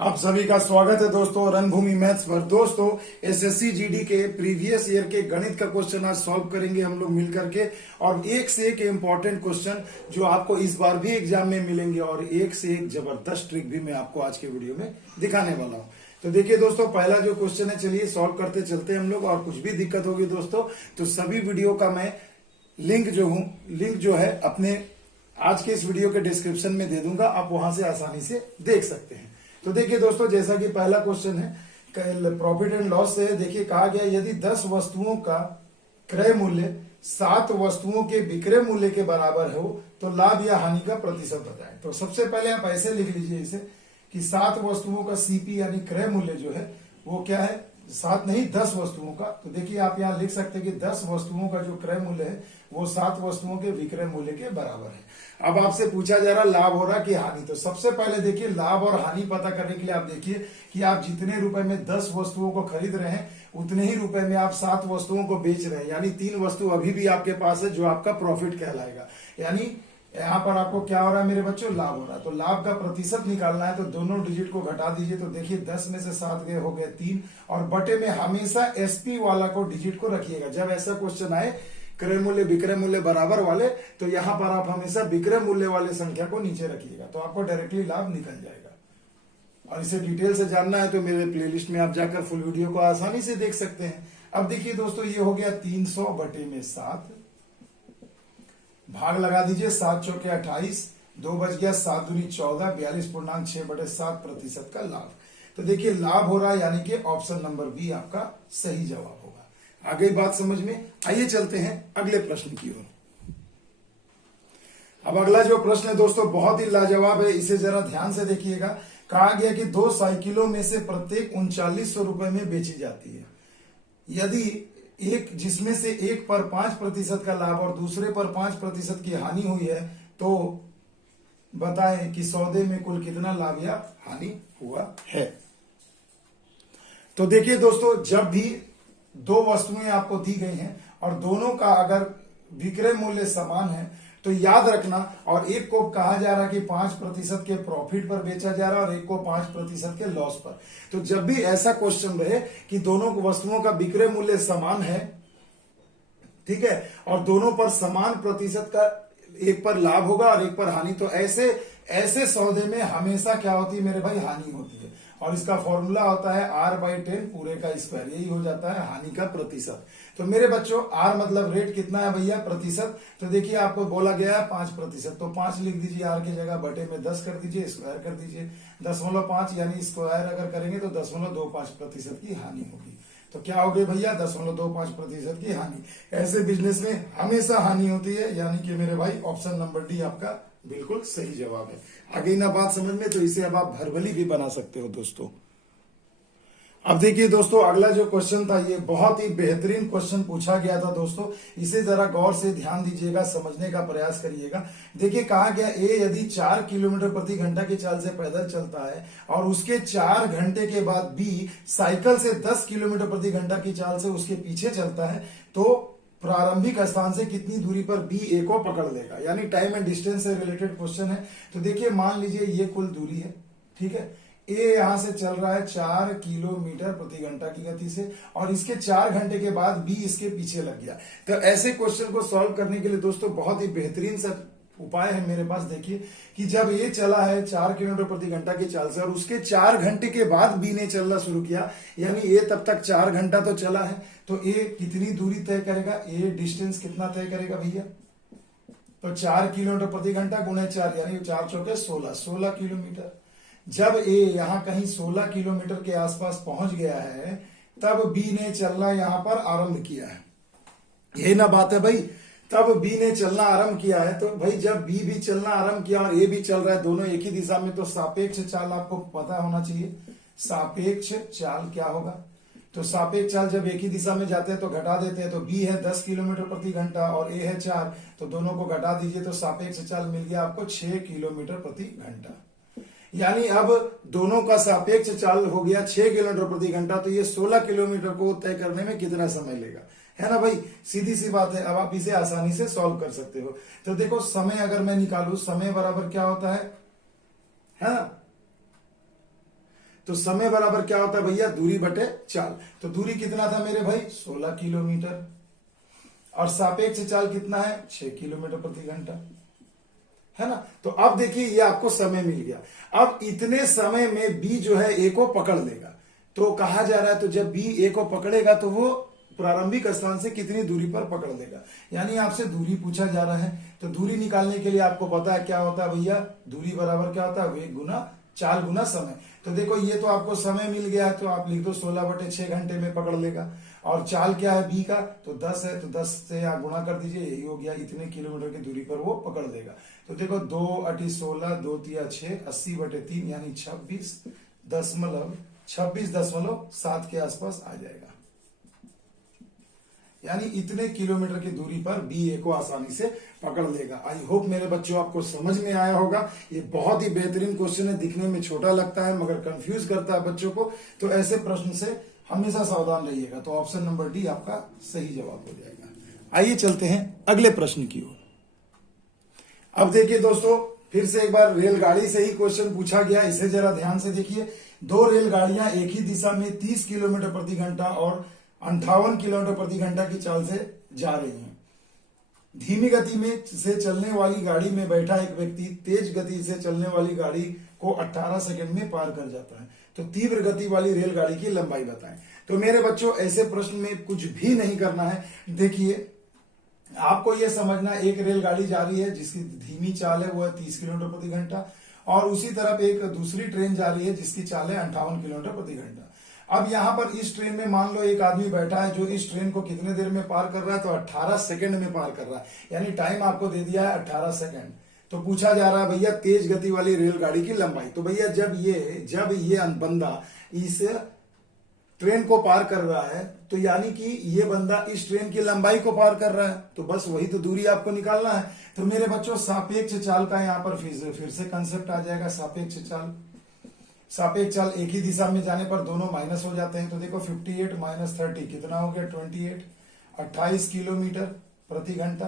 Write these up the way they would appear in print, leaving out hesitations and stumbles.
आप सभी का स्वागत है दोस्तों रणभूमि मैथ्स पर। दोस्तों एसएससी जीडी के प्रीवियस ईयर के गणित का क्वेश्चन आज सॉल्व करेंगे हम लोग मिलकर के, और एक से एक इम्पोर्टेंट क्वेश्चन जो आपको इस बार भी एग्जाम में मिलेंगे, और एक से एक जबरदस्त ट्रिक भी मैं आपको आज के वीडियो में दिखाने वाला हूं। तो देखिए दोस्तों, पहला जो क्वेश्चन है, चलिए सॉल्व करते चलते हम लोग। और कुछ भी दिक्कत होगी दोस्तों तो सभी वीडियो का मैं लिंक जो है अपने आज के इस वीडियो के डिस्क्रिप्शन में दे दूंगा, आप वहां से आसानी से देख सकते हैं। तो देखिए दोस्तों, जैसा कि पहला क्वेश्चन है प्रॉफिट एंड लॉस से, देखिए कहा गया यदि 10 वस्तुओं का क्रय मूल्य 7 वस्तुओं के विक्रय मूल्य के बराबर हो तो लाभ या हानि का प्रतिशत बताएं। तो सबसे पहले आप ऐसे लिख लीजिए इसे कि 7 वस्तुओं का सीपी यानी क्रय मूल्य जो है वो क्या है, 7 नहीं 10 वस्तुओं का। तो देखिए आप यहाँ लिख सकते हैं कि 10 वस्तुओं का जो क्रय मूल्य है वो 7 वस्तुओं के विक्रय मूल्य के बराबर है। अब आपसे पूछा जा रहा लाभ हो रहा कि हानि। तो सबसे पहले देखिए लाभ और हानि पता करने के लिए आप देखिए कि आप जितने रुपए में 10 वस्तुओं को खरीद रहे हैं उतने ही रुपए में आप 7 वस्तुओं को बेच रहे हैं, यानी 3 वस्तु अभी भी आपके पास है जो आपका प्रॉफिट कहलाएगा। यानी यहाँ पर आपको क्या हो रहा है मेरे बच्चों, लाभ हो रहा है। तो लाभ का प्रतिशत निकालना है तो दोनों डिजिट को घटा दीजिए। तो देखिए 10 में से 7 गए, हो गए 3, और बटे में हमेशा एसपी वाला को डिजिट को रखिएगा। जब ऐसा क्वेश्चन आए क्रय मूल्य विक्रय मूल्य बराबर वाले, तो यहाँ पर आप हमेशा विक्रय मूल्य वाले संख्या को नीचे रखिएगा, तो आपको डायरेक्टली लाभ निकल जाएगा। और इसे डिटेल से जानना है तो मेरे प्लेलिस्ट में आप जाकर फुल वीडियो को आसानी से देख सकते हैं। अब देखिए दोस्तों, ये हो गया 300 बटे में 7, भाग लगा दीजिए 7 चौके 28, 2 बच गया, 7 दूनी 14, 42.6 बटे 7 प्रतिशत का लाभ। तो देखिए लाभ हो रहा है, यानी कि ऑप्शन नंबर बी आपका सही जवाब होगा। आगे बात समझ में, आइए चलते हैं अगले प्रश्न की ओर। अब अगला जो प्रश्न है दोस्तों बहुत ही लाजवाब है, इसे जरा ध्यान से देखिएगा। कहा गया कि 2 साइकिलों में से प्रत्येक 3900 रुपए में बेची जाती है। यदि एक जिसमें से एक पर 5% का लाभ और दूसरे पर 5% की हानि हुई है तो बताएं कि सौदे में कुल कितना लाभ या हानि हुआ है। तो देखिए दोस्तों, जब भी 2 वस्तुएं आपको दी गई हैं और दोनों का अगर विक्रय मूल्य समान है तो याद रखना, और एक को कहा जा रहा है कि 5% के प्रॉफिट पर बेचा जा रहा है और एक को 5% के लॉस पर। तो जब भी ऐसा क्वेश्चन रहे कि दोनों वस्तुओं का विक्रय मूल्य समान है, ठीक है, और दोनों पर समान प्रतिशत का, एक पर लाभ होगा और एक पर हानि, तो ऐसे सौदे में हमेशा क्या होती है मेरे भाई, हानि होती है। और इसका फॉर्मूला होता है R/10 पूरे का स्क्वायर, यही हो जाता है हानि का प्रतिशत। तो मेरे बच्चों R मतलब रेट कितना है भैया, प्रतिशत। तो देखिए आपको बोला गया है 5%, तो 5 लिख दीजिए R की जगह, बटे में 10 कर दीजिए, स्क्वायर कर दीजिए 10.5, यानी स्क्वायर अगर करेंगे तो 10.25% की हानि होगी। तो क्या हो गई भैया, 10.25% की हानि। ऐसे बिजनेस में हमेशा हानि होती है, यानी कि मेरे भाई ऑप्शन नंबर डी आपका बिल्कुल सही जवाब है। आगे ना बात समझ में, तो इसे अब आप भरभली भी बना सकते हो दोस्तों। अब देखिए दोस्तों, अगला जो क्वेश्चन था ये बहुत ही बेहतरीन क्वेश्चन पूछा गया था दोस्तों, इसे जरा गौर से ध्यान दीजिएगा, समझने का प्रयास करिएगा। देखिए कहा गया ए यदि 4 किलोमीटर प्रति घंटा की चाल से पैदल चलता है और उसके 4 घंटे के बाद बी साइकिल से 10 किलोमीटर प्रति घंटा की चाल से उसके पीछे चलता है, तो प्रारंभिक स्थान से कितनी दूरी पर बी ए को पकड़ लेगा। यानी टाइम एंड डिस्टेंस से रिलेटेड क्वेश्चन है। तो देखिए मान लीजिए ये कुल दूरी है, ठीक है, ए यहां से चल रहा है 4 किलोमीटर प्रति घंटा की गति से, और इसके 4 घंटे के बाद बी इसके पीछे लग गया। तो ऐसे क्वेश्चन को सॉल्व करने के लिए दोस्तों बहुत ही बेहतरीन सा उपाय है मेरे पास। देखिए कि जब ये चला है 4 किलोमीटर प्रति घंटा की चाल से और उसके 4 घंटे के बाद बी ने चलना शुरू किया, यानी ए तब तक 4 घंटा तो चला है, तो ए कितनी दूरी तय करेगा, ए डिस्टेंस कितना तय करेगा भैया, तो 4 किलोमीटर प्रति घंटा गुणे 4, यानी 4 चौके 16 किलोमीटर। जब ए यहां कहीं 16 किलोमीटर के आसपास पहुंच गया है तब बी ने चलना यहां पर आरंभ किया है। यही ना बात है भाई, तब बी ने चलना आरंभ किया है। तो भाई जब बी भी चलना आरंभ किया और ए भी चल रहा है, दोनों एक ही दिशा में, तो सापेक्ष चाल आपको पता होना चाहिए। सापेक्ष चाल क्या होगा, तो सापेक्ष चाल जब एक ही दिशा में जाते हैं तो घटा देते हैं। तो बी है 10 किलोमीटर प्रति घंटा और ए है 4, तो दोनों को घटा दीजिए, तो सापेक्ष चाल मिल गया आपको 6 किलोमीटर प्रति घंटा। यानी अब दोनों का सापेक्ष चाल हो गया 6 किलोमीटर प्रति घंटा, तो ये 16 किलोमीटर को तय करने में कितना समय लेगा, है ना भाई, सीधी सी बात है। अब आप इसे आसानी से सॉल्व कर सकते हो। तो देखो समय अगर मैं निकालू, समय बराबर क्या होता है ना, तो समय बराबर क्या होता है भैया, दूरी बटे चाल। तो दूरी कितना था मेरे भाई, 16 किलोमीटर, और सापेक्ष चाल कितना है, 6 किलोमीटर प्रति घंटा, है ना। तो अब देखिए ये आपको समय मिल गया। अब इतने समय में बी जो है ए को पकड़ लेगा। तो कहा जा रहा है तो जब बी ए को पकड़ेगा तो वो प्रारंभिक स्थान से कितनी दूरी पर पकड़ लेगा, यानी आपसे दूरी पूछा जा रहा है। तो दूरी निकालने के लिए आपको पता है क्या होता है भैया, दूरी बराबर क्या होता है, वेग गुना चाल गुना समय। तो देखो ये तो आपको समय मिल गया है, तो आप लिख दो 16/6 घंटे में पकड़ लेगा। और चाल क्या है बी का, तो 10 है, तो 10 से आप गुणा कर दीजिए, यही हो गया, इतने किलोमीटर की दूरी पर वो पकड़ लेगा। तो देखो 2×16, 2×6, 80/3 यानी 26.7 के आसपास आ जाएगा। यानी इतने किलोमीटर की दूरी पर बी ए को आसानी से पकड़ लेगा। आई होप मेरे बच्चों आपको समझ में आया होगा। ये बहुत ही बेहतरीन क्वेश्चन है, दिखने में छोटा लगता है मगर कंफ्यूज करता है बच्चों को। तो ऐसे प्रश्न से हमेशा सावधान रहिएगा। तो ऑप्शन नंबर डी आपका सही जवाब हो जाएगा। आइए चलते हैं अगले प्रश्न की ओर। अब देखिए दोस्तों, फिर से एक बार रेलगाड़ी से ही क्वेश्चन पूछा गया, इसे जरा ध्यान से देखिए। दो रेलगाड़ियां एक ही दिशा में 30 किलोमीटर प्रति घंटा और 58 किलोमीटर प्रति घंटा की चाल से जा रही हैं। धीमी गति में से चलने वाली गाड़ी में बैठा एक व्यक्ति तेज गति से चलने वाली गाड़ी को 18 सेकंड में पार कर जाता है। तो तीव्र गति वाली रेलगाड़ी की लंबाई बताएं। तो मेरे बच्चों ऐसे प्रश्न में कुछ भी नहीं करना है। देखिए आपको यह समझना, एक रेलगाड़ी जा रही है जिसकी धीमी चाल है वो है 30 किलोमीटर प्रति घंटा, और उसी तरफ एक दूसरी ट्रेन जा रही है जिसकी चाल है 58 किलोमीटर प्रति घंटा। अब यहां पर इस ट्रेन में मान लो एक आदमी बैठा है जो इस ट्रेन को कितने देर में पार कर रहा है, तो 18 सेकंड में पार कर रहा है, यानी टाइम आपको दे दिया है 18 सेकंड। तो पूछा जा रहा है भैया तेज गति वाली रेलगाड़ी की लंबाई। तो भैया जब ये बंदा इस ट्रेन को पार कर रहा है तो यानी कि ये बंदा इस ट्रेन की लंबाई को पार कर रहा है, तो बस वही तो दूरी आपको निकालना है। तो मेरे बच्चों सापेक्ष चाल का यहाँ पर फिर से कंसेप्ट आ जाएगा। सापेक्ष चाल एक ही दिशा में जाने पर दोनों माइनस हो जाते हैं। तो देखो 58 - 30 कितना हो गया, 28 किलोमीटर प्रति घंटा।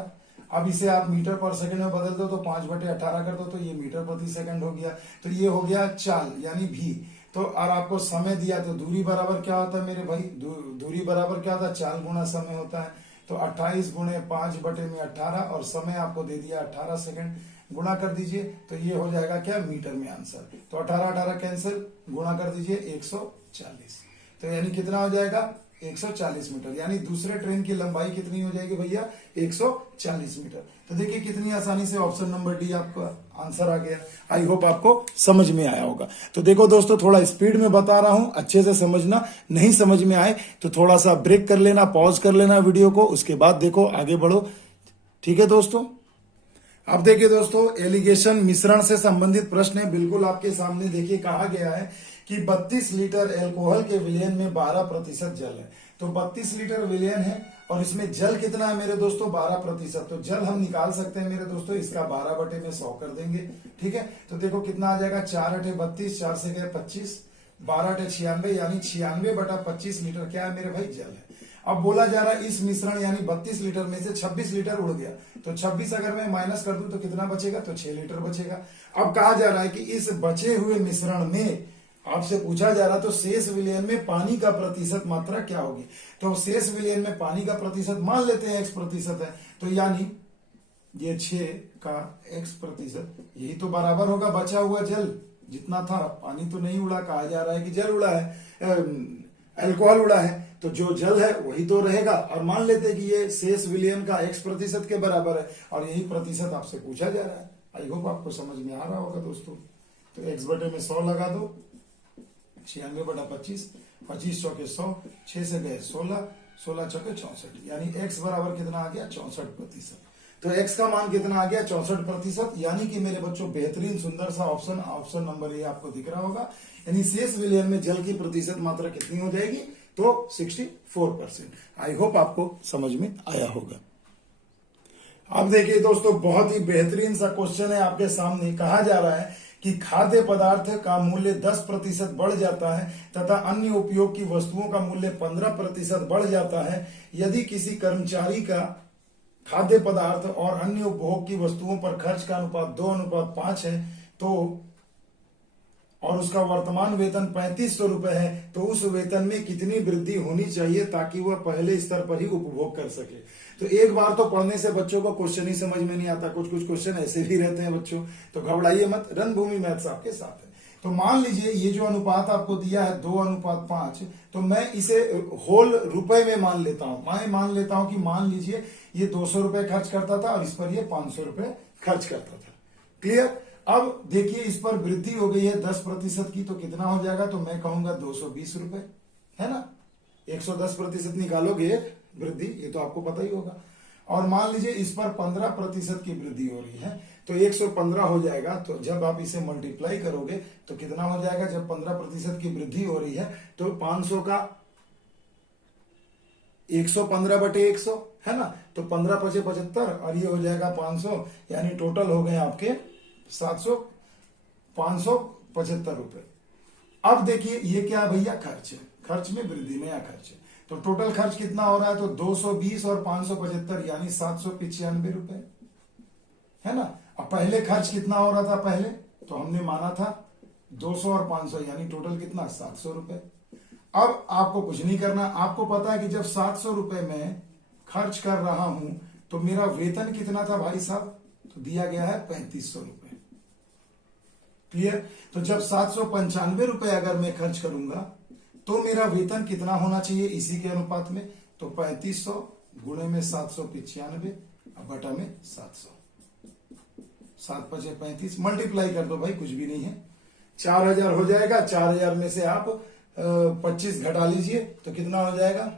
अब इसे आप मीटर पर सेकंड में बदल दो तो 5/18 कर दो तो ये मीटर प्रति सेकंड हो गया। तो ये हो गया चाल यानी भी। तो और आपको समय दिया, तो दूरी बराबर क्या होता है मेरे भाई, दूरी बराबर क्या होता है, चाल गुना समय होता है। तो 28 × 5/18 और समय आपको दे दिया 18 सेकंड, गुणा कर दीजिए तो ये हो जाएगा क्या, मीटर में आंसर। तो 18 कैंसिल, गुणा कर दीजिए 140। तो यानी कितना हो जाएगा, 140 मीटर। यानी दूसरे ट्रेन की लंबाई कितनी हो जाएगी भैया, 140 मीटर। तो देखिए कितनी आसानी से ऑप्शन नंबर डी आपका आंसर आ गया। आई होप आपको समझ में आया होगा। तो देखो दोस्तों, थोड़ा स्पीड में बता रहा हूं, अच्छे से समझना। नहीं समझ में आए तो थोड़ा सा ब्रेक कर लेना, पॉज कर लेना वीडियो को, उसके बाद देखो आगे बढ़ो। ठीक है दोस्तों। अब देखिए दोस्तों, एलिगेशन मिश्रण से संबंधित प्रश्न है, बिल्कुल आपके सामने। देखिए कहा गया है कि 32 लीटर एल्कोहल के विलयन में 12% जल है। तो 32 लीटर विलयन है और इसमें जल कितना है मेरे दोस्तों, 12%। तो जल हम निकाल सकते हैं मेरे दोस्तों, इसका 12/100 कर देंगे। ठीक है, तो देखो कितना आ जाएगा, 4×8 = 32, 4 से गए 25, 12×8 = 96, यानी 96/25 लीटर क्या है मेरे भाई, जल है। अब बोला जा रहा है इस मिश्रण यानी 32 लीटर में से 26 लीटर उड़ गया। तो 26 अगर मैं माइनस कर दूं तो कितना बचेगा, तो 6 लीटर बचेगा। अब कहा जा रहा है कि इस बचे हुए मिश्रण में आपसे पूछा जा रहा, तो शेष विलयन में पानी का प्रतिशत मात्रा क्या होगी। तो शेष विलयन में पानी का प्रतिशत मान लेते हैं x% है, तो यानी ये 6 का x%, यही तो बराबर होगा बचा हुआ जल जितना था। पानी तो नहीं उड़ा, कहा जा रहा है कि जल उड़ा है, अल्कोहल उड़ा है, तो जो जल है वही तो रहेगा। और मान लेते हैं कि ये शेष विलयन का x% के बराबर है और यही प्रतिशत आपसे पूछा जा रहा है। आई होप आपको समझ में आ रहा होगा दोस्तों। तो x/100 लगा दो, 96/25, 25 चौके 100, 6 से गए 16, 16 चौके 64, यानी x बराबर कितना आ गया, 64%। तो x का मान कितना आ गया, 64%। यानी कि मेरे बच्चों बेहतरीन सुंदर सा ऑप्शन नंबर ए आपको दिख रहा होगा। यानी शेष विलयन में जल की प्रतिशत मात्रा कितनी हो जाएगी, तो 64%। आई होप आपको समझ में आया होगा। अब देखिए दोस्तों, बहुत ही बेहतरीन सा क्वेश्चन है आपके सामने। कहा जा रहा है कि खाद्य पदार्थ का मूल्य 10% बढ़ जाता है तथा अन्य उपयोग की वस्तुओं का मूल्य 15% बढ़ जाता है यदि किसी कर्मचारी का खाद्य पदार्थ और अन्य उपभोग की वस्तुओं पर खर्च का अनुपात 2:5 है। तो और उसका वर्तमान वेतन 3500 रुपए है, तो उस वेतन में कितनी वृद्धि होनी चाहिए ताकि वह पहले स्तर पर ही उपभोग कर सके। तो एक बार तो पढ़ने से बच्चों को क्वेश्चन ही समझ में नहीं आता, कुछ कुछ क्वेश्चन ऐसे भी रहते हैं बच्चों, तो घबराइए मत, रणभूमि मैथ्स आपके साथ है। तो मान लीजिए ये जो अनुपात आपको दिया है 2:5, तो मैं इसे होल रुपए में मान लेता हूं। मैं मान लेता हूं कि मान लीजिए ये 200 रुपए खर्च करता था और इस पर ये 500 रुपए खर्च करता था। क्लियर। अब देखिए इस पर वृद्धि हो गई है 10% की, तो कितना हो जाएगा, तो मैं कहूंगा 220 रुपए, है ना। 110% निकालोगे वृद्धि, ये तो आपको पता ही होगा। और मान लीजिए इस पर 15% की वृद्धि हो रही है, तो 115 हो जाएगा। तो जब आप इसे मल्टीप्लाई करोगे तो कितना हो जाएगा, जब 15% की वृद्धि हो रही है तो 500 का 115/100 है ना, तो 15×5=75 और ये हो जाएगा 500, यानी टोटल हो गए आपके 575 रुपए। अब देखिए ये क्या भैया, खर्च है, खर्च में वृद्धि, नया खर्च है। तो टोटल खर्च कितना हो रहा है, तो 220 और 575 यानी 795 रुपए, है ना। अब पहले खर्च कितना हो रहा था पहले, तो हमने माना था 200 और 500 यानी टोटल कितना, 700 रुपए। अब आपको कुछ नहीं करना, आपको पता है कि जब 700 रुपए में खर्च कर रहा हूं तो मेरा वेतन कितना था भाई साहब, तो दिया गया है 3500 रुपए। क्लियर। तो जब 795 रुपए अगर मैं खर्च करूंगा तो मेरा वेतन कितना होना चाहिए इसी के अनुपात में, तो 3500 गुणे में 795 बटा में 700, 7×5=35, मल्टीप्लाई कर दो भाई, कुछ भी नहीं है, 4000 हो जाएगा। 4000 में से आप 25 घटा लीजिए तो कितना हो जाएगा,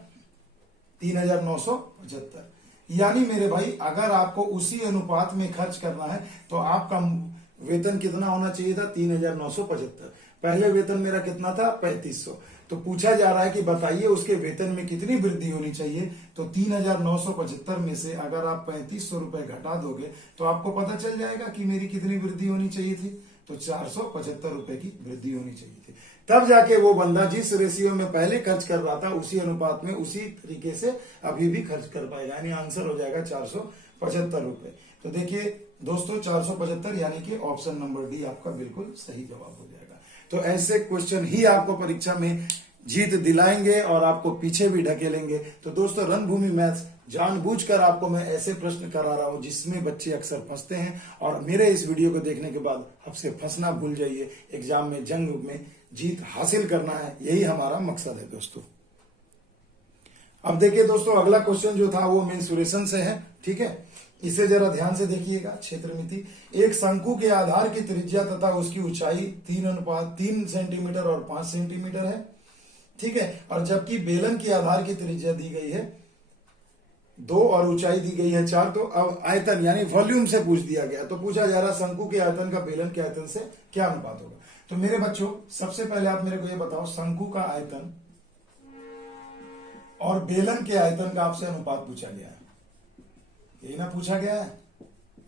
3975। यानी मेरे भाई अगर आपको उसी अनुपात में खर्च करना है तो आपका वेतन कितना होना चाहिए था, 3975। पहले वेतन मेरा कितना था, 3500। तो पूछा जा रहा है कि बताइए उसके वेतन में कितनी वृद्धि होनी चाहिए, तो 3975 में से अगर आप 3500 रुपए घटा दोगे तो आपको पता चल जाएगा कि मेरी कितनी वृद्धि होनी चाहिए थी, तो 475 रुपए की वृद्धि होनी चाहिए थी। तब जाके वो बंदा जिस रेशियो में पहले खर्च कर रहा था उसी अनुपात में उसी तरीके से अभी भी खर्च कर पाएगा, यानी आंसर हो जाएगा 475 रुपए। तो देखिए दोस्तों 475 यानी कि ऑप्शन नंबर डी आपका बिल्कुल सही जवाब हो जाएगा। तो ऐसे क्वेश्चन ही आपको परीक्षा में जीत दिलाएंगे और आपको पीछे भी ढकेलेंगे। तो दोस्तों रणभूमि मैथ्स जानबूझकर आपको मैं ऐसे प्रश्न करा रहा हूं जिसमें बच्चे अक्सर फंसते हैं, और मेरे इस वीडियो को देखने के बाद आपसे फंसना भूल जाइए। एग्जाम में, जंग में जीत हासिल करना है, यही हमारा मकसद है दोस्तों। अब देखिए दोस्तों अगला क्वेश्चन जो था वो मेंसुरेशन से है, ठीक है। इसे जरा ध्यान से देखिएगा। क्षेत्रमिति, एक शंकु के आधार की त्रिज्या तथा उसकी ऊंचाई 3:3 सेंटीमीटर और 5 सेंटीमीटर है, ठीक है। और जबकि बेलन की आधार की त्रिज्या दी गई है 2 और ऊंचाई दी गई है 4। तो अब आयतन यानी वॉल्यूम से पूछ दिया गया, तो पूछा जा रहा शंकु के आयतन का बेलन के आयतन से क्या अनुपात होगा। तो मेरे बच्चों सबसे पहले आप मेरे को ये बताओ, शंकु का आयतन और बेलन के आयतन का आपसे अनुपात पूछा गया है, यही ना पूछा गया है,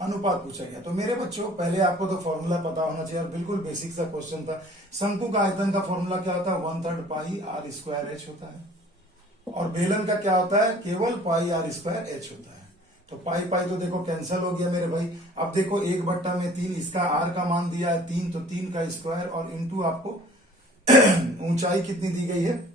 अनुपात पूछा गया। तो मेरे बच्चों पहले आपको तो फॉर्मूला पता होना चाहिए, और बिल्कुल बेसिक सा क्वेश्चन था। शंकु का आयतन का फॉर्मूला क्या होता है, 1/3 पाई r स्क्वायर h होता है, और बेलन का क्या होता है, केवल पाई r स्क्वायर h होता है। तो पाई पाई तो देखो कैंसिल हो गया मेरे भाई। अब देखो 1/3, इसका r का मान दिया है 3, तो 3 का स्क्वायर और इंटू आपको ऊंचाई कितनी दी गई है,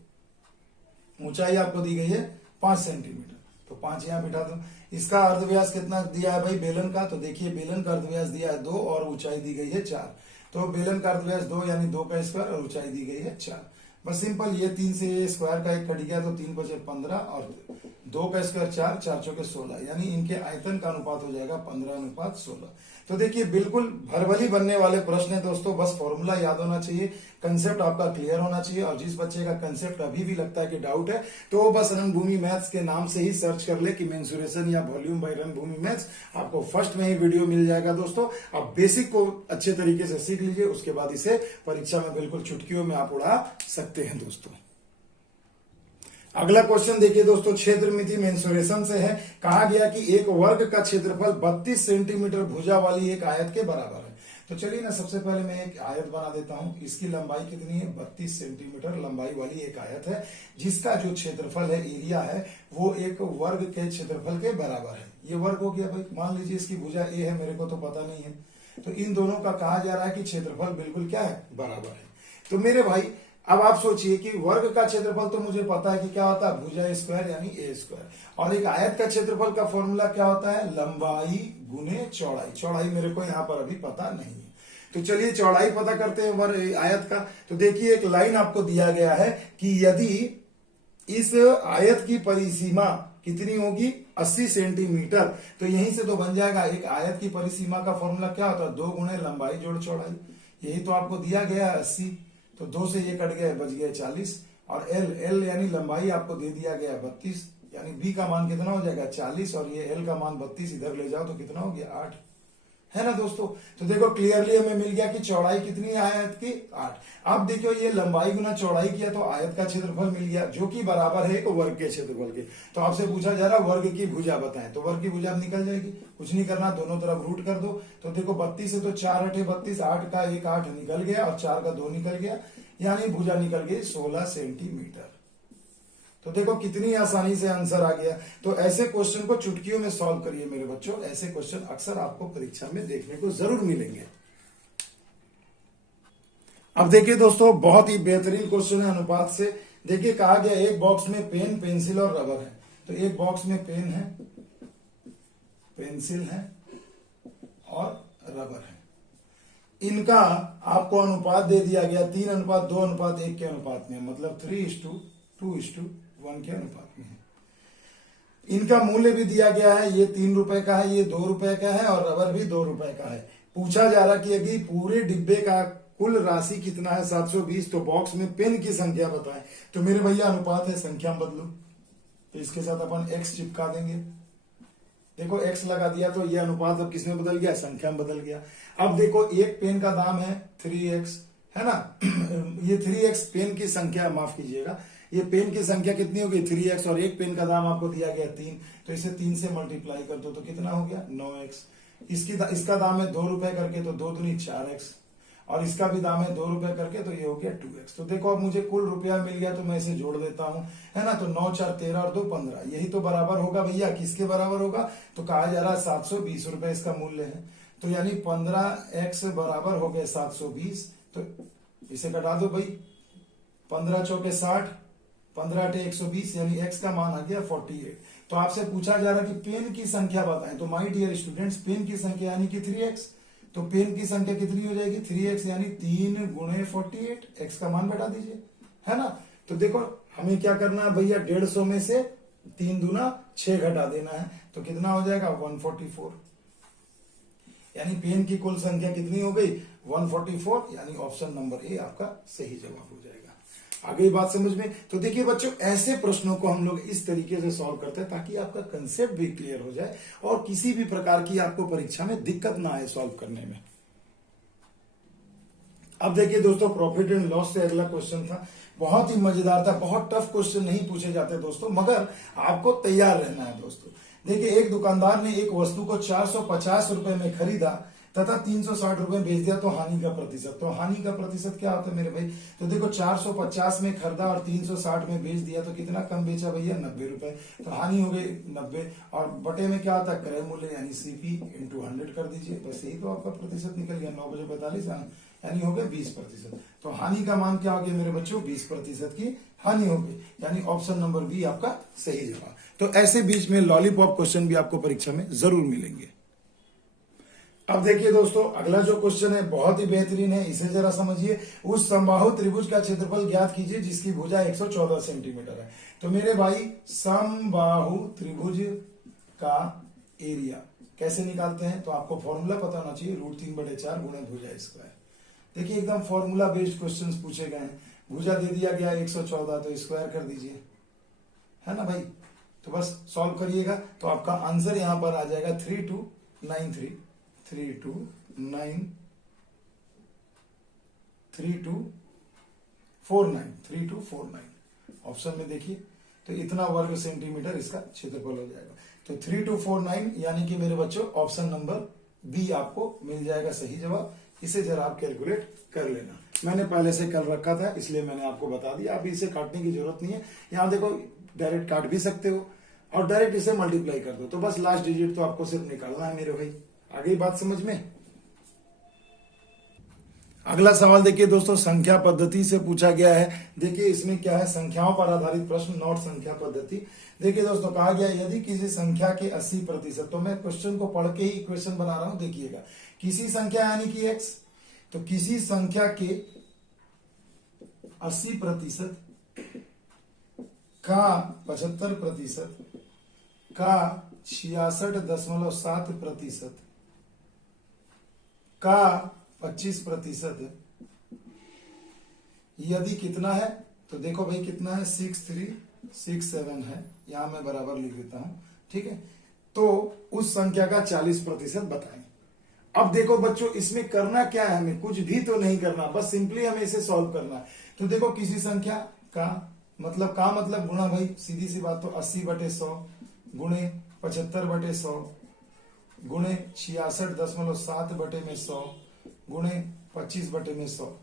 ऊंचाई आपको दी गई है 5 सेंटीमीटर, तो 5 यहां बिठा दो। इसका अर्धव्यास कितना दिया है भाई बेलन का, तो देखिए बेलन का अर्धव्यास दिया है 2 और ऊंचाई दी गई है 4। तो बेलन का अर्धव्यास 2 यानी 2 का स्क्वायर और ऊंचाई दी गई है 4। बस सिंपल, ये 3 से ये स्क्वायर का 1 कट गया, तो 3×5 = 15 और 2 का स्क्वायर 4, 4×4 = 16, यानी इनके आयतन का अनुपात हो जाएगा 15:16। तो देखिए बिल्कुल भरभली बनने वाले प्रश्न है दोस्तों, बस फॉर्मूला याद होना चाहिए, कंसेप्ट आपका क्लियर होना चाहिए। और जिस बच्चे का कंसेप्ट अभी भी लगता है कि डाउट है, तो वो बस रणभूमि मैथ्स के नाम से ही सर्च कर ले कि मेंसुरेशन या वॉल्यूम बाय रणभूमि मैथ्स, आपको फर्स्ट में ही वीडियो मिल जाएगा दोस्तों। आप बेसिक को अच्छे तरीके से सीख लीजिए, उसके बाद इसे परीक्षा में बिल्कुल चुटकियों में आप उड़ा सकते हैं दोस्तों। अगला क्वेश्चन देखिए दोस्तों, क्षेत्रमिति मेंसुरेशन से है। कहा गया कि एक वर्ग का क्षेत्रफल 32 सेंटीमीटर भुजा वाली एक आयत के बराबर है। तो चलिए ना सबसे पहले मैं एक आयत बना देता हूं। इसकी लंबाई कितनी है, 32 सेंटीमीटर लंबाई वाली एक आयत है, जिसका जो क्षेत्रफल है, एरिया है, वो एक वर्ग के क्षेत्रफल के बराबर है। ये वर्ग हो गया भाई। मान लीजिए इसकी भुजा ए है, मेरे को तो पता नहीं है, तो इन दोनों का कहा जा रहा है कि क्षेत्रफल बिल्कुल क्या है, बराबर है। तो मेरे भाई अब आप सोचिए कि वर्ग का क्षेत्रफल तो मुझे पता है कि क्या होता है, भुजा स्क्वायर यानी ए स्क्वायर, और एक आयत का क्षेत्रफल का फॉर्मूला क्या होता है, लंबाई गुने चौड़ाई। चौड़ाई मेरे को यहाँ पर अभी पता नहीं है, तो चलिए चौड़ाई पता करते हैं वर्ग आयत का। तो देखिए एक लाइन आपको दिया गया है कि यदि इस आयत की परिसीमा कितनी होगी, 80 सेंटीमीटर, तो यहीं से तो बन जाएगा एक आयत की परिसीमा का फॉर्मूला क्या होता है, 2 गुणे लंबाई जोड़ चौड़ाई। यही तो आपको दिया गया है 80, तो 2 से ये कट गया, बच गया 40, और एल यानी लंबाई आपको दे दिया गया 32, यानी बी का मान कितना हो जाएगा 40, और ये एल का मान 32 इधर ले जाओ तो कितना हो गया 8, है ना दोस्तों। तो देखो क्लियरली हमें मिल गया कि चौड़ाई कितनी है आयत की, 8। अब देखो ये लंबाई गुना चौड़ाई किया तो आयत का क्षेत्रफल मिल गया, जो कि बराबर है एक वर्ग के क्षेत्रफल के। तो आपसे पूछा जा रहा वर्ग की भुजा बताएं, तो वर्ग की भुजा निकल जाएगी, कुछ नहीं करना, दोनों तरफ रूट कर दो। तो देखो 32 है तो 4 8 32, 8 का 1 8 निकल गया और 4 का 2 निकल गया, यानी भुजा निकल गई 16 सेंटीमीटर। तो देखो कितनी आसानी से आंसर आ गया। तो ऐसे क्वेश्चन को चुटकियों में सॉल्व करिए मेरे बच्चों, ऐसे क्वेश्चन अक्सर आपको परीक्षा में देखने को जरूर मिलेंगे। अब देखिए दोस्तों बहुत ही बेहतरीन क्वेश्चन है अनुपात से। देखिए कहा गया एक बॉक्स में पेन, पेंसिल और रबर है। तो एक बॉक्स में पेन है, पेंसिल है और रबर है, इनका आपको अनुपात दे दिया गया 3:2:1 के अनुपात में, मतलब 3:2:1 के अनुपात में है। इनका मूल्य भी दिया गया है, ये 3 रुपए का है, ये 2 रुपए का है, और रबर भी 2 रुपए का है। पूछा जा रहा कि यदि पूरे डिब्बे का कुल राशि कितना है 720, तो बॉक्स में पेन की संख्या बताएं। तो मेरे भैया अनुपात है, संख्या बदलो, तो इसके साथ अपन x चिपका देंगे। देखो x लगा दिया तो ये अनुपात अब किसमें बदल गया, संख्या में बदल गया। अब देखो एक पेन का दाम है 3x, है ना ये 3x पेन की संख्या, माफ कीजिएगा, ये पेन की संख्या कितनी होगी 3x, और एक पेन का दाम आपको दिया गया 3, तो इसे 3 से मल्टीप्लाई कर दो तो कितना हो गया 9x। इसका दाम है 2 रुपए करके, तो 2 दूनी 4x, और इसका भी दाम है 2 रुपए करके, तो ये हो गया 2x। तो देखो अब मुझे कुल रुपया मिल गया, तो मैं इसे जोड़ देता हूं, है ना। तो 9 4 13 और 2 15, यही तो बराबर होगा भैया, किसके बराबर होगा, तो कहा जा रहा है 720 रुपए इसका मूल्य है। तो यानी 15x बराबर हो गए 720, तो इसे कटा दो भाई, 15 चौके 60, 15 8 120, यानी x का मान आ गया 48। तो आपसे पूछा जा रहा कि पेन की संख्या बताएं, तो माय डियर स्टूडेंट्स पेन की संख्या यानी कि 3x, तो पेन की संख्या कितनी हो जाएगी 3x, यानी 3 गुणे 48, x का मान बैठा दीजिए, है ना। तो देखो हमें क्या करना है भैया, 150 में से 3 दूना 6 घटा देना है, तो कितना हो जाएगा 144, यानी पेन की कुल संख्या कितनी हो गई 144, यानी ऑप्शन नंबर ए आपका सही जवाब हो जाएगा। आ गई बात समझ में। तो देखिए बच्चों ऐसे प्रश्नों को हम लोग इस तरीके से सॉल्व करते हैं ताकि आपका कंसेप्ट भी क्लियर हो जाए और किसी भी प्रकार की आपको परीक्षा में दिक्कत ना आए सॉल्व करने में। अब देखिए दोस्तों प्रॉफिट एंड लॉस से अगला क्वेश्चन था, बहुत ही मजेदार था, बहुत टफ क्वेश्चन नहीं पूछे जाते दोस्तों, मगर आपको तैयार रहना है दोस्तों। देखिए एक दुकानदार ने एक वस्तु को 450 रुपए में खरीदा तथा 360 रुपए बेच दिया, तो हानि का प्रतिशत। तो हानि का प्रतिशत क्या होता है मेरे भाई, तो देखो 450 में खरीदा और 360 में बेच दिया, तो कितना कम बेचा भैया 90 रुपए, तो हानि हो गई 90, और बटे में क्या होता है क्रय मूल्य यानी सीपी इंटू 100 कर दीजिए, बस यही तो आपका प्रतिशत निकल गया। 9:45 यानी हो गए 20%। तो हानि का मान क्या हो गया मेरे बच्चों 20% की हानि हो गई, यानी ऑप्शन नंबर बी आपका सही जवाब। तो ऐसे बीच में लॉलीपॉप क्वेश्चन भी आपको परीक्षा में जरूर मिलेंगे। अब देखिए दोस्तों अगला जो क्वेश्चन है बहुत ही बेहतरीन है, इसे जरा समझिए। उस समबाहु त्रिभुज का क्षेत्रफल ज्ञात कीजिए जिसकी भुजा 114 सेंटीमीटर है। तो मेरे भाई समबाहु त्रिभुज का एरिया कैसे निकालते हैं, तो आपको फॉर्मूला पता होना चाहिए, √3/4 गुणे भुजा स्क्वायर। देखिए एकदम फॉर्मूला बेस्ड क्वेश्चन पूछे गए हैं। भुजा दे दिया गया 114, तो स्क्वायर कर दीजिए, है ना भाई। तो बस सॉल्व करिएगा तो आपका आंसर यहां पर आ जाएगा 3293, 3249 ऑप्शन में देखिए। तो इतना वर्ग सेंटीमीटर इसका क्षेत्रफल हो जाएगा। तो 3249 यानी कि मेरे बच्चों ऑप्शन नंबर बी आपको मिल जाएगा सही जवाब। इसे जरा आप कैलकुलेट कर लेना, मैंने पहले से कर रखा था इसलिए मैंने आपको बता दिया। अभी इसे काटने की जरूरत नहीं है, यहां देखो डायरेक्ट काट भी सकते हो और डायरेक्ट इसे मल्टीप्लाई कर दो, तो बस लास्ट डिजिट तो आपको सिर्फ निकालना है मेरे भाई। आ गई बात समझ में। अगला सवाल देखिए दोस्तों, संख्या पद्धति से पूछा गया है। देखिए इसमें क्या है, संख्याओं पर आधारित प्रश्न, नॉट संख्या पद्धति। देखिए दोस्तों, कहा गया यदि किसी संख्या के 80%, तो मैं क्वेश्चन को पढ़ के ही इक्वेशन बना रहा हूं, देखिएगा। किसी संख्या यानी कि x, तो किसी संख्या के 80% का 75% का 66.7% का 25%, यदि कितना है, तो देखो भाई कितना है, 6367 है, यहां मैं बराबर लिख देता हूं, ठीक है। तो उस संख्या का 40% बताएं। अब देखो बच्चों, इसमें करना क्या है, हमें कुछ भी तो नहीं करना, बस सिंपली हमें इसे सॉल्व करना है। तो देखो किसी संख्या का मतलब गुणा, भाई सीधी सी बात, तो 80/100 गुणे 75/100 गुणे 66.7/100 गुणे 25/100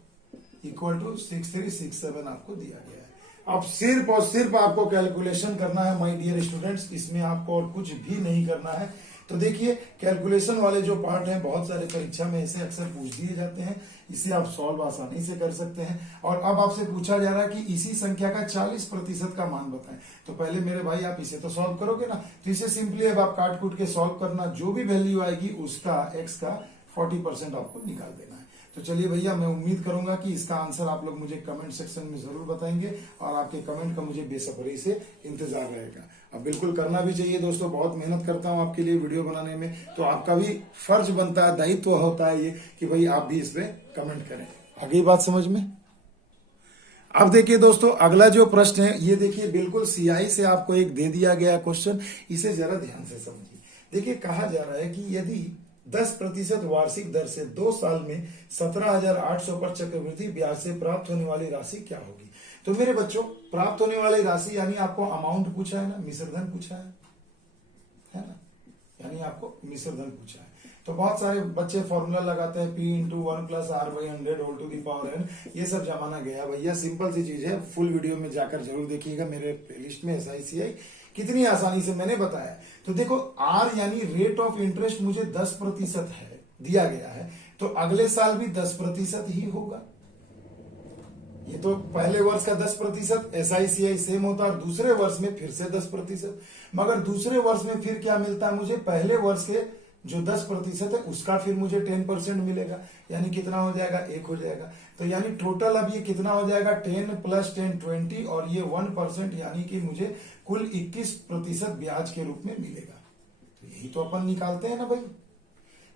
इक्वल टू 6367 आपको दिया गया है। अब सिर्फ और सिर्फ आपको कैलकुलेशन करना है माय डियर स्टूडेंट्स, इसमें आपको और कुछ भी नहीं करना है। तो देखिए कैलकुलेशन वाले जो पार्ट हैं, बहुत सारे परीक्षा में इसे अक्सर पूछ दिए जाते हैं, इसे आप सॉल्व आसानी से कर सकते हैं। और अब आपसे पूछा जा रहा है कि इसी संख्या का 40% का मान बताएं। तो पहले मेरे भाई आप इसे तो सॉल्व करोगे ना, तो इसे सिंपली अब आप काट कूट के सॉल्व करना, जो भी वैल्यू आएगी उसका x का 40% आपको निकाल देना है। तो चलिए भैया, मैं उम्मीद करूंगा कि इसका आंसर आप लोग मुझे कमेंट सेक्शन में जरूर बताएंगे, और आपके कमेंट का मुझे बेसब्री से इंतजार रहेगा। अब बिल्कुल करना भी चाहिए दोस्तों, बहुत मेहनत करता हूं आपके लिए वीडियो बनाने में, तो आपका भी फर्ज बनता है, दायित्व होता है ये कि भाई आप भी इस पे कमेंट करें। आगे बात समझ में। अब देखिए दोस्तों, अगला जो प्रश्न है, ये देखिए बिल्कुल सियाही से आपको एक दे दिया गया क्वेश्चन, इसे जरा ध्यान से समझिए। देखिए कहा जा रहा है कि यदि 10% वार्षिक दर से 2 साल में 17,800 पर चक्रवृद्धि ब्याज से प्राप्त होने वाली राशि क्या होगी। तो मेरे बच्चों, प्राप्त होने वाली राशि यानी आपको अमाउंट पूछा है ना, मिश्र धन पूछा है ना, यानी आपको मिश्र धन पूछा है। तो बहुत सारे बच्चे फॉर्मूला लगाते हैं, P × 1 + R/100 whole to the power n, ये सब जमाना गया भैया, सिंपल सी चीज है। फुल वीडियो में जाकर जरूर देखिएगा मेरे प्लेलिस्ट में SICI, कितनी आसानी से मैंने बताया। तो देखो R यानी रेट ऑफ इंटरेस्ट मुझे 10% है दिया गया है, तो अगले साल भी 10% ही होगा। ये तो पहले वर्ष का 10%, SICI सेम होता है, और दूसरे वर्ष में फिर से 10%। मगर दूसरे वर्ष में फिर क्या मिलता है मुझे, पहले वर्ष के जो 10% है उसका फिर मुझे 10% मिलेगा, यानी कितना हो जाएगा, 1 हो जाएगा। तो यानी टोटल अब ये कितना हो जाएगा, 10 + 10 20, और ये 1%, यानी कि मुझे कुल 21% ब्याज के रूप में मिलेगा। तो यही तो अपन निकालते हैं ना भाई।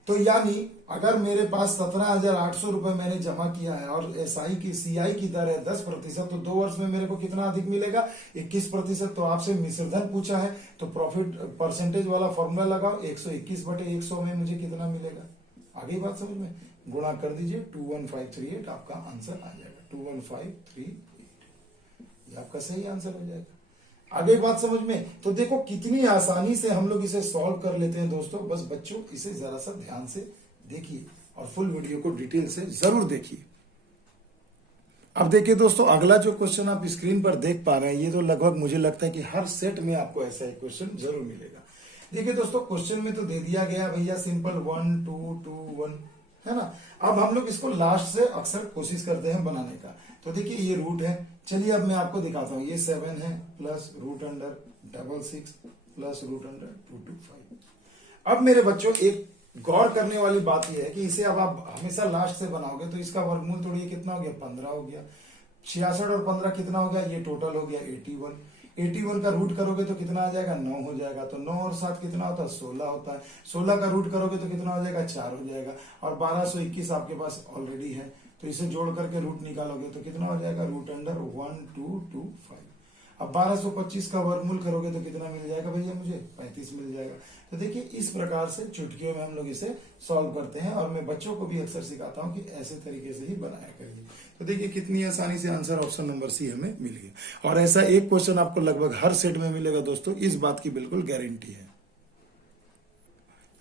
तो यानी अगर मेरे पास 17,800 रुपए मैंने जमा किया है, और CI की दर है 10%, तो 2 वर्ष में मेरे को कितना अधिक मिलेगा, 21%। तो आपसे मिश्र धन पूछा है, तो प्रॉफिट परसेंटेज वाला फॉर्मूला लगाओ, 121/100 में मुझे कितना मिलेगा। आगे बात समझ में, गुणा कर दीजिए, 21538 आपका आंसर आ जाएगा, 21538, ये आपका सही आंसर हो जाएगा। आगे बात समझ में। तो देखो कितनी आसानी से हम लोग इसे सॉल्व कर लेते हैं दोस्तों। बस बच्चों इसे जरा सा ध्यान से देखिए, और फुल वीडियो को डिटेल से जरूर देखिए। अब देखिए दोस्तों, अगला जो क्वेश्चन आप स्क्रीन पर देख पा रहे हैं, ये तो लगभग मुझे लगता है कि हर सेट में आपको ऐसा एक क्वेश्चन जरूर मिलेगा। देखिए दोस्तों, क्वेश्चन में तो दे दिया गया भैया सिंपल 1 2 2 1, है ना। अब हम लोग इसको लास्ट से अक्सर कोशिश करते हैं बनाने का। तो देखिए ये रूट है, चलिए अब मैं आपको दिखाता हूं। ये 7 है प्लस √6 प्लस √225। अब मेरे बच्चों एक गौर करने वाली बात यह है कि इसे अब आप हमेशा लास्ट से बनाओगे तो इसका वर्गमूल तोड़िए, कितना हो गया, 15 हो गया। 66 और 15 कितना हो गया, ये टोटल हो गया 81। 81 का रूट करोगे तो कितना आ जाएगा, 9 हो जाएगा। तो 9 और 7 कितना होता है, 16 होता है। 16 का रूट करोगे तो कितना हो जाएगा, 4 हो जाएगा। और 1221 आपके पास ऑलरेडी है, तो इसे जोड़ करके रूट निकालोगे तो कितना हो जाएगा, √1225। अब 1225 का वर्गमूल करोगे तो कितना मिल जाएगा भैया, मुझे 35 मिल जाएगा। तो देखिए इस प्रकार से चुटकियों में हम लोग इसे सॉल्व करते हैं, और मैं बच्चों को भी अक्सर सिखाता हूं कि ऐसे तरीके से ही बनाया करिए। तो देखिए कितनी आसानी से आंसर ऑप्शन नंबर सी हमें मिल गया, और ऐसा एक क्वेश्चन आपको लगभग हर सेट में मिलेगा दोस्तों, इस बात की बिल्कुल गारंटी है।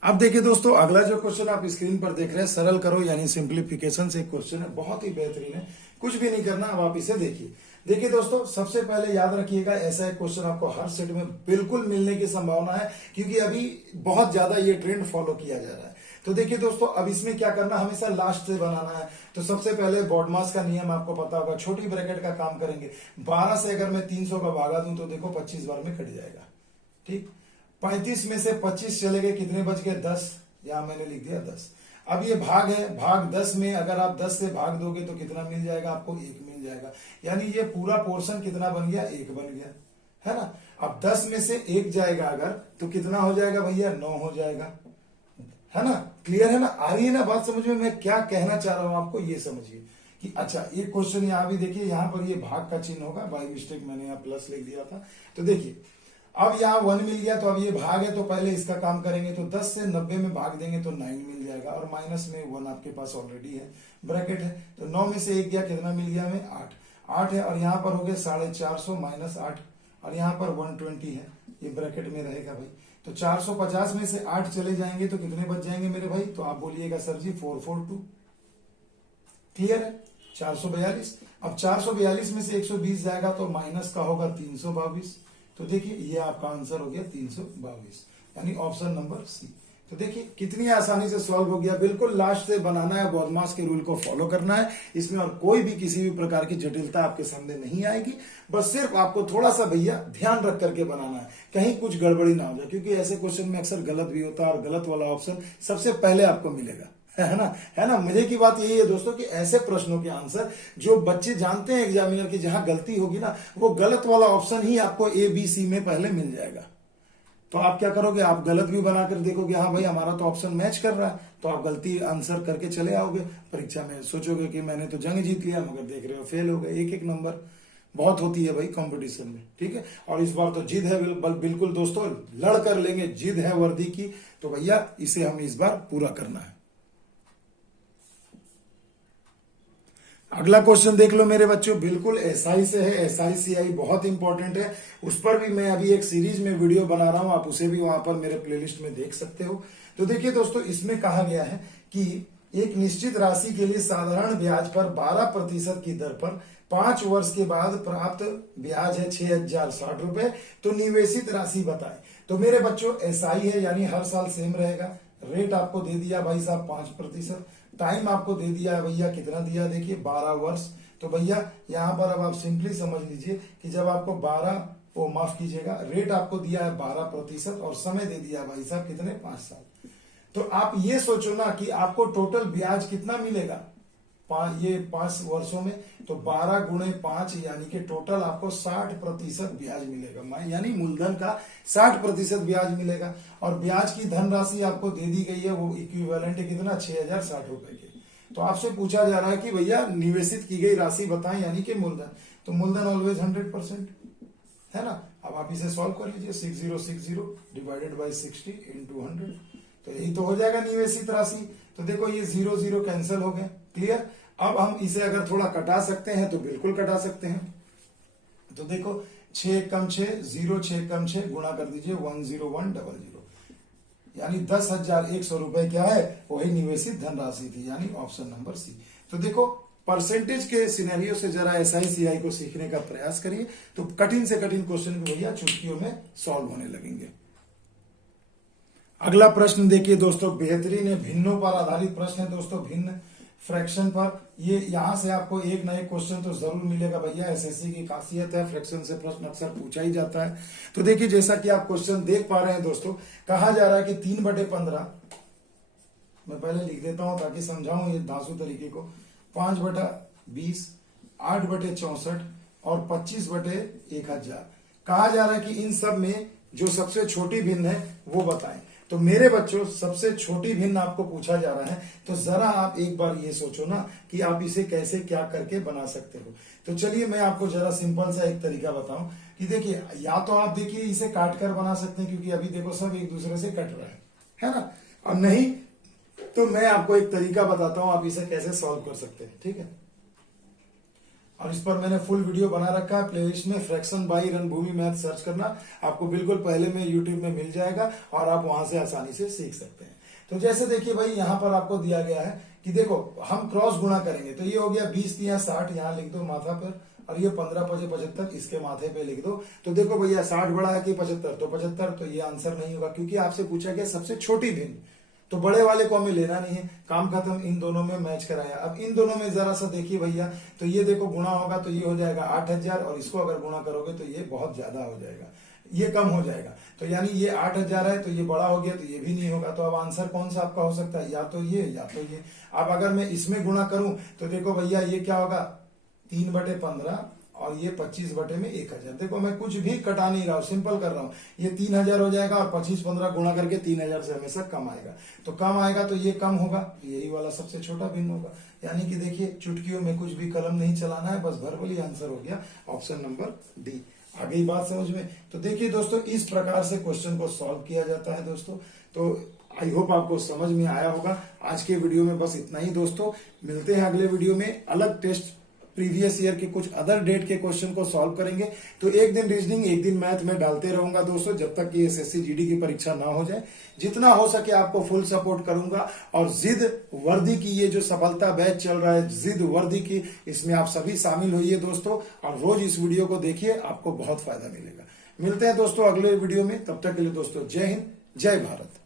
अब देखिए दोस्तों, अगला जो क्वेश्चन आप स्क्रीन पर देख रहे हैं, सरल करो यानी सिंप्लीफिकेशन से क्वेश्चन है, बहुत ही बेहतरीन है, कुछ भी नहीं करना। अब आप इसे देखिए। देखिए दोस्तों, सबसे पहले याद रखिएगा, ऐसा एक क्वेश्चन आपको हर सेट में बिल्कुल मिलने की संभावना है, क्योंकि अभी बहुत ज्यादा ये ट्रेंड फॉलो किया जा रहा है। तो देखिए दोस्तों, अब इसमें क्या करना, हमेशा लास्ट से बनाना है। तो सबसे पहले बॉडमास का नियम आपको पता होगा, छोटी ब्रैकेट का काम करेंगे। 12 से अगर मैं 300 का भागा दूं तो देखो 25 बार में कट जाएगा। ठीक, 35 में से 25 चले गए, कितने बच गए? 10। यहां मैंने लिख दिया 10। अब ये भाग है, भाग 10 में अगर आप 10 से भाग दोगे तो कितना मिल जाएगा आपको? 1 मिल जाएगा। यानी ये पूरा पोर्शन कितना बन गया? 1 बन गया, है ना। अब 10 में से 1 जाएगा अगर, तो कितना हो जाएगा भैया? 9 हो जाएगा, है ना। क्लियर है ना? आ रही है ना बात समझ में? मैं क्या कहना चाह रहा हूं आपको ये समझिए कि अच्छा, एक क्वेश्चन यहां भी देखिए, यहां पर ये भाग का चिन्ह होगा, बाय मिस्टेक मैंने यहां प्लस लिख दिया था। तो देखिए, अब यहाँ 1 मिल गया, तो अब ये भाग है तो पहले इसका काम करेंगे। तो 10 से 90 में भाग देंगे तो 9 मिल जाएगा, और माइनस में 1 आपके पास ऑलरेडी है, ब्रैकेट है। तो 9 में से 1 गया, कितना मिल गया हमें? 8 है, और यहाँ पर हो गया 450 माइनस 8, और यहाँ पर 120 है, ये ब्रैकेट में रहेगा भाई। तो 450 में से 8 चले जाएंगे तो कितने बच जाएंगे मेरे भाई? तो आप बोलिएगा सर जी 442। क्लियर है? 442। अब 442 में से 120 जाएगा तो माइनस का होगा 322। तो देखिए, ये आपका आंसर हो गया 322, यानी ऑप्शन नंबर सी। तो देखिए कितनी आसानी से सॉल्व हो गया। बिल्कुल लास्ट से बनाना है, बॉडमास के रूल को फॉलो करना है, इसमें और कोई भी किसी भी प्रकार की जटिलता आपके सामने नहीं आएगी। बस सिर्फ आपको थोड़ा सा भैया ध्यान रख करके बनाना है, कहीं कुछ गड़बड़ी ना हो जाए, क्योंकि ऐसे क्वेश्चन में अक्सर गलत भी होता है, और गलत वाला ऑप्शन सबसे पहले आपको मिलेगा, है ना। है ना। मजे की बात यही है दोस्तों कि ऐसे प्रश्नों के आंसर जो बच्चे जानते हैं एग्जामिनर की, जहां गलती होगी ना, वो गलत वाला ऑप्शन ही आपको ए बी सी में पहले मिल जाएगा। तो आप क्या करोगे? आप गलत भी बनाकर देखोगे, हाँ भाई हमारा तो ऑप्शन मैच कर रहा है, तो आप गलती आंसर करके चले आओगे परीक्षा में। सोचोगे कि मैंने तो जंग जीत लिया, मगर देख रहे हो फेल हो गए। एक नंबर बहुत होती है भाई कंपटीशन में, ठीक है। और इस बार तो जिद है, बिल्कुल दोस्तों लड़ कर लेंगे, जिद है वर्दी की, तो भैया इसे हमें इस बार पूरा करना है। अगला क्वेश्चन देख लो मेरे बच्चों, बिल्कुल एसआई से है। एसआई सीआई बहुत इंपॉर्टेंट है, उस पर भी मैं अभी एक सीरीज में वीडियो बना रहा हूं, आप उसे भी वहां पर मेरे प्लेलिस्ट में देख सकते हो। तो देखिए दोस्तों, इसमें कहा गया है कि एक निश्चित राशि के लिए साधारण ब्याज पर 12% की दर पर 5 वर्ष के बाद प्राप्त ब्याज है 6060 रुपए, तो निवेशित राशि बताएं। तो मेरे बच्चों एसआई है, यानी हर साल सेम रहेगा। रेट आपको दे दिया भाई साहब 5%। टाइम आपको दे दिया है भैया, कितना दिया देखिए 12 वर्ष। तो भैया यहां पर अब आप सिंपली समझ लीजिए कि जब आपको 12, वो माफ कीजिएगा, रेट आपको दिया है 12% और समय दे दिया भाई साहब कितने? 5 साल। तो आप ये सोचो ना कि आपको टोटल ब्याज कितना मिलेगा ये 5 वर्षों में। तो 12 गुणे 5 यानी कि टोटल आपको 60% ब्याज मिलेगा, यानी मूलधन का 60% ब्याज मिलेगा। और ब्याज की धनराशि आपको दे दी गई है, वो इक्विवेलेंट है कितना? 6060 रुपए की। तो आपसे पूछा जा रहा है कि भैया निवेशित की गई राशि बताएं, यानी कि मूलधन। तो मूलधन ऑलवेज 100%, है ना। अब आप इसे सॉल्व कर लीजिए, 6060 डिवाइडेड बाई 60 इंटू 100, तो यही तो हो जाएगा निवेशित राशि। तो देखो ये 0 0 कैंसिल हो गए। क्लियर। अब हम इसे अगर थोड़ा कटा सकते हैं तो बिल्कुल कटा सकते हैं। तो देखो 6 कम 6 0, 6 कम 6 गुणा कर दीजिए 10100, यानी 10,100 रुपए क्या है? वही निवेशित धनराशि थी, यानी ऑप्शन नंबर सी। तो देखो परसेंटेज के सिनेरियो से जरा एसआई सीआई को सीखने का प्रयास करिए, तो कठिन से कठिन क्वेश्चन भी भैया चुटकियों में सॉल्व होने लगेंगे। अगला प्रश्न देखिए दोस्तों, बेहतरीन है, भिन्नों पर आधारित प्रश्न है दोस्तों, भिन्न फ्रैक्शन पर। ये यहां से आपको एक ना एक क्वेश्चन तो जरूर मिलेगा भैया, एसएससी की खासियत है, फ्रैक्शन से प्रश्न अक्सर पूछा ही जाता है। तो देखिए जैसा कि आप क्वेश्चन देख पा रहे हैं दोस्तों, कहा जा रहा है कि 3/15, मैं पहले लिख देता हूं ताकि समझाऊं ये धांसू तरीके को, 5/20, 8/64 और 25/1000। कहा जा रहा है कि इन सब में जो सबसे छोटी भिन्न है वो बताएं। तो मेरे बच्चों सबसे छोटी भिन्न आपको पूछा जा रहा है, तो जरा आप एक बार ये सोचो ना कि आप इसे कैसे क्या करके बना सकते हो। तो चलिए मैं आपको जरा सिंपल सा एक तरीका बताऊं कि देखिए, या तो आप देखिए इसे काट कर बना सकते हैं, क्योंकि अभी देखो सब एक दूसरे से कट रहा है ना। और नहीं तो मैं आपको एक तरीका बताता हूं, आप इसे कैसे सॉल्व कर सकते हैं, ठीक है। और इस पर मैंने फुल वीडियो बना रखा है, प्लेलिस्ट में फ्रैक्शन बाई रणभूमि मैथ सर्च करना, आपको बिल्कुल पहले में यूट्यूब में मिल जाएगा और आप वहां से आसानी से सीख सकते हैं। तो जैसे देखिए भाई यहां पर आपको दिया गया है कि देखो हम क्रॉस गुणा करेंगे, तो ये हो गया 20 या 60, यहाँ लिख दो माथा पर, और ये 15 5 75 इसके माथे पे लिख दो। तो देखो भैया 60 बड़ा है कि 75, तो 75, तो ये आंसर नहीं होगा, क्योंकि आपसे पूछा गया सबसे छोटी भिन्न। तो बड़े वाले को हमें लेना नहीं है, काम खत्म, इन दोनों में मैच कराया। अब इन दोनों में जरा सा देखिए भैया, तो ये देखो गुणा होगा तो ये हो जाएगा 8,000, और इसको अगर गुणा करोगे तो ये बहुत ज्यादा हो जाएगा, ये कम हो जाएगा। तो यानी ये 8,000 है तो ये बड़ा हो गया, तो ये भी नहीं होगा। तो अब आंसर कौन सा आपका हो सकता है, या तो ये या तो ये। अब अगर मैं इसमें गुणा करूं तो देखो भैया ये क्या होगा, 3/15 और ये 25/1000। देखो मैं कुछ भी कटा नहीं रहा हूं, सिंपल कर रहा हूं। ये 3,000 हो जाएगा और 25/15 गुणा करके 3,000 से हमेशा कम आएगा। तो कम आएगा तो ये कम होगा, यही वाला सबसे छोटा भिन्न होगा। यानी कि देखिए चुटकियों में कुछ भी कलम नहीं चलाना है, बस वर्बली आंसर हो गया ऑप्शन नंबर डी। आ गई बात समझ में। तो देखिए दोस्तों, इस प्रकार से क्वेश्चन को सॉल्व किया जाता है दोस्तों। तो आई होप आपको समझ में आया होगा। आज के वीडियो में बस इतना ही दोस्तों, मिलते हैं अगले वीडियो में। अलग टेस्ट प्रीवियस ईयर के कुछ अदर डेट के क्वेश्चन को सॉल्व करेंगे। तो एक दिन रीजनिंग एक दिन मैथ में डालते रहूंगा दोस्तों, जब तक कि एसएससी जीडी की परीक्षा ना हो जाए। जितना हो सके आपको फुल सपोर्ट करूंगा। और जिद वर्दी की ये जो सफलता बैच चल रहा है, जिद वर्दी की, इसमें आप सभी शामिल होइए दोस्तों, और रोज इस वीडियो को देखिए, आपको बहुत फायदा मिलेगा। मिलते हैं दोस्तों अगले वीडियो में, तब तक के लिए दोस्तों जय हिंद, जय भारत।